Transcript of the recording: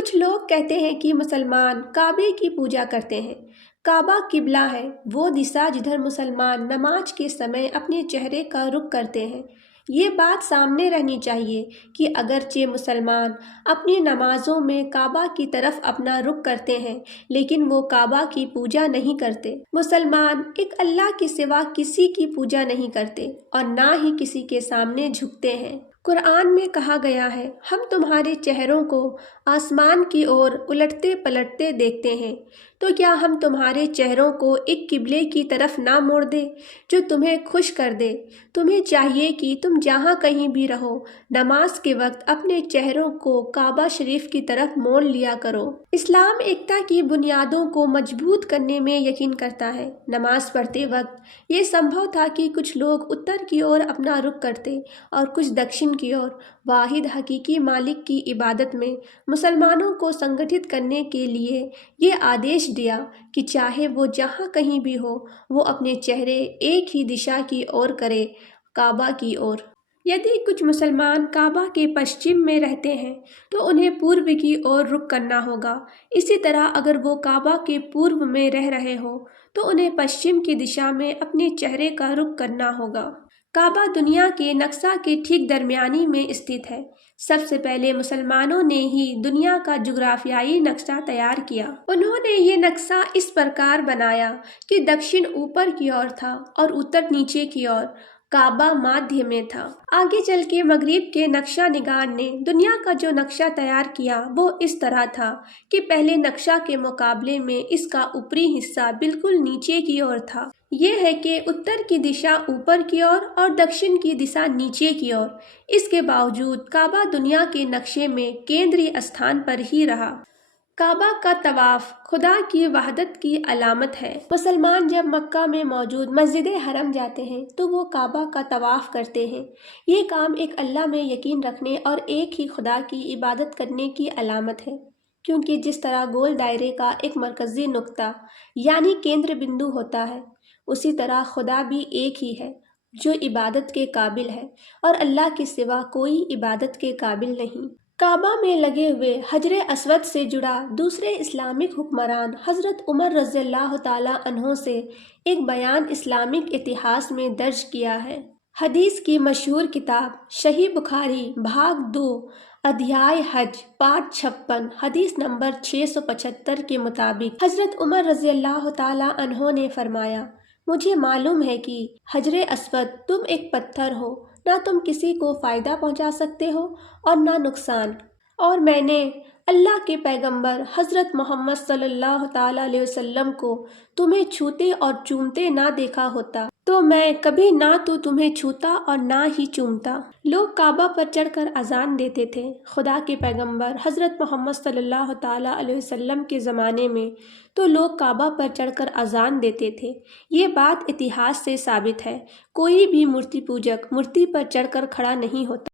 کچھ لوگ کہتے ہیں کہ مسلمان کعبے کی پوجا کرتے ہیں۔ کعبہ قبلہ ہے، وہ دشا جدھر مسلمان نماز کے سمے اپنے چہرے کا رخ کرتے ہیں۔ یہ بات سامنے رہنی چاہیے کہ اگرچہ مسلمان اپنی نمازوں میں کعبہ کی طرف اپنا رخ کرتے ہیں لیکن وہ کعبہ کی پوجا نہیں کرتے۔ مسلمان ایک اللہ کے سوا کسی کی پوجا نہیں کرتے اور نہ ہی کسی کے سامنے جھکتے ہیں۔ قرآن میں کہا گیا ہے، ہم تمہارے چہروں کو آسمان کی اور الٹتے پلٹتے دیکھتے ہیں، تو کیا ہم تمہارے چہروں کو ایک قبلے کی طرف نہ موڑ دیں جو تمہیں خوش کر دے۔ تمہیں چاہیے کہ تم جہاں کہیں بھی رہو، نماز کے وقت اپنے چہروں کو کعبہ شریف کی طرف موڑ لیا کرو۔ اسلام ایکتا کی بنیادوں کو مضبوط کرنے میں یقین کرتا ہے۔ نماز پڑھتے وقت یہ سمبھو تھا کہ کچھ لوگ اتر کی اور اپنا رخ کرتے اور کچھ دکشن کی اور۔ واحد حقیقی مالک کی عبادت میں مسلمانوں کو سنگٹھت کرنے کے لیے یہ آدیش دیا کہ چاہے وہ جہاں کہیں بھی ہو، وہ اپنے چہرے ایک ہی دشا کی اور کرے، کعبہ کی اور۔ یدی کچھ مسلمان کعبہ کے پشچم میں رہتے ہیں تو انہیں پورب کی اور رخ کرنا ہوگا۔ اسی طرح اگر وہ کعبہ کے پورب میں رہ رہے ہوں تو انہیں پشچم کی دشا میں اپنے چہرے کا رخ کرنا ہوگا۔ کعبہ دنیا کے نقشہ کے ٹھیک درمیانی میں استھت ہے۔ سب سے پہلے مسلمانوں نے ہی دنیا کا جغرافیائی نقشہ تیار کیا۔ انہوں نے یہ نقشہ اس پرکار بنایا کہ دکشن اوپر کی اور تھا اور اتر نیچے کی اور، کعبہ مادھیہ میں تھا۔ آگے چل کے مغرب کے نقشہ نگار نے دنیا کا جو نقشہ تیار کیا وہ اس طرح تھا کہ پہلے نقشہ کے مقابلے میں اس کا اوپری حصہ بالکل نیچے کی اور تھا۔ یہ ہے کہ اتر کی دشا اوپر کی اور دکشن کی دشا نیچے کی اور۔ اس کے باوجود کعبہ دنیا کے نقشے میں کیندری استھان پر ہی رہا۔ کعبہ کا طواف خدا کی وحدت کی علامت ہے۔ مسلمان جب مکہ میں موجود مسجد حرم جاتے ہیں تو وہ کعبہ کا طواف کرتے ہیں۔ یہ کام ایک اللہ میں یقین رکھنے اور ایک ہی خدا کی عبادت کرنے کی علامت ہے، کیونکہ جس طرح گول دائرے کا ایک مرکزی نقطہ یعنی کیندر بندو ہوتا ہے، اسی طرح خدا بھی ایک ہی ہے جو عبادت کے قابل ہے اور اللہ کے سوا کوئی عبادت کے قابل نہیں۔ کعبہ میں لگے ہوئے حجر اسود سے جڑا دوسرے اسلامک حکمران حضرت عمر رضی اللہ تعالیٰ عنہ سے ایک بیان اسلامک اتہاس میں درج کیا ہے۔ حدیث کی مشہور کتاب صحیح بخاری بھاگ 2 ادھیائے حج پارٹ 56 حدیث نمبر 675 کے مطابق حضرت عمر رضی اللہ تعالیٰ عنہ نے فرمایا، مجھے معلوم ہے کہ حجر اسود تم ایک پتھر ہو، نہ تم کسی کو فائدہ پہنچا سکتے ہو اور نہ نقصان، اور میں نے اللہ کے پیغمبر حضرت محمد صلی اللہ تعالیٰ علیہ وسلم کو تمہیں چھوتے اور چومتے نہ دیکھا ہوتا تو میں کبھی نہ تو تمہیں چھوتا اور نہ ہی چومتا۔ لوگ کعبہ پر چڑھ کر اذان دیتے تھے۔ خدا کے پیغمبر حضرت محمد صلی اللہ تعالیٰ علیہ وسلم کے زمانے میں تو لوگ کعبہ پر چڑھ کر اذان دیتے تھے۔ یہ بات اتہاس سے ثابت ہے۔ کوئی بھی مورتی پوجک مورتی پر چڑھ کر کھڑا نہیں ہوتا۔